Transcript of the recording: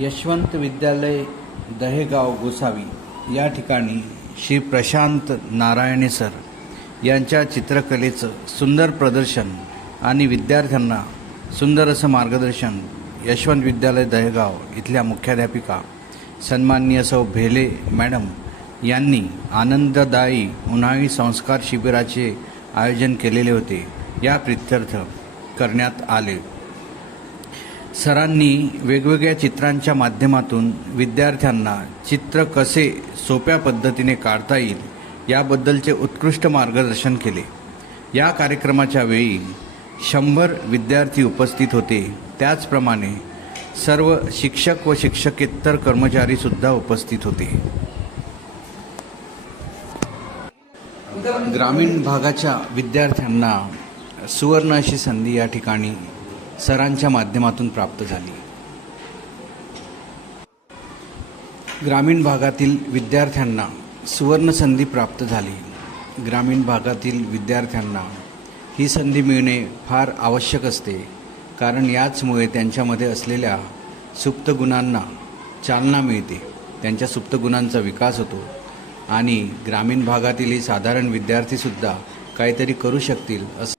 यशवंत विद्यालय दहेगाव गोसावी या ठिकाणी श्री प्रशांत नारायणे सर यांच्या चित्रकलेचं सुंदर प्रदर्शन आणि विद्यार्थ्यांना सुंदर असं मार्गदर्शन यशवंत विद्यालय दहेगाव इथल्या मुख्याध्यापिका सन्माननीय सौ भेले मॅडम यांनी आनंददायी उन्हाळी संस्कार शिबिराचे आयोजन केलेले होते. या प्रित्यर्थ करण्यात आले. सरांनी वेगवेगळ्या चित्रांच्या माध्यमातून विद्यार्थ्यांना चित्र कसे सोप्या पद्धतीने काढता येईल याबद्दलचे उत्कृष्ट मार्गदर्शन केले. या कार्यक्रमाच्या वेळी 100 विद्यार्थी उपस्थित होते. त्याचप्रमाणे सर्व शिक्षक व शिक्षकेतर कर्मचारीसुद्धा उपस्थित होते. ग्रामीण भागाच्या विद्यार्थ्यांना सुवर्ण अशी संधी या ठिकाणी सरांच्या माध्यमातून प्राप्त झाली. ग्रामीण भागातील विद्यार्थ्यांना सुवर्ण संधी प्राप्त झाली. ग्रामीण भागातील विद्यार्थ्यांना ही संधी मिळणे फार आवश्यक असते, कारण याचमुळे त्यांच्यामध्ये असलेल्या सुप्त गुणांना चालना मिळते, त्यांच्या सुप्त गुणांचा विकास होतो आणि ग्रामीण भागातील साधारण विद्यार्थीसुद्धा काहीतरी करू शकतील असं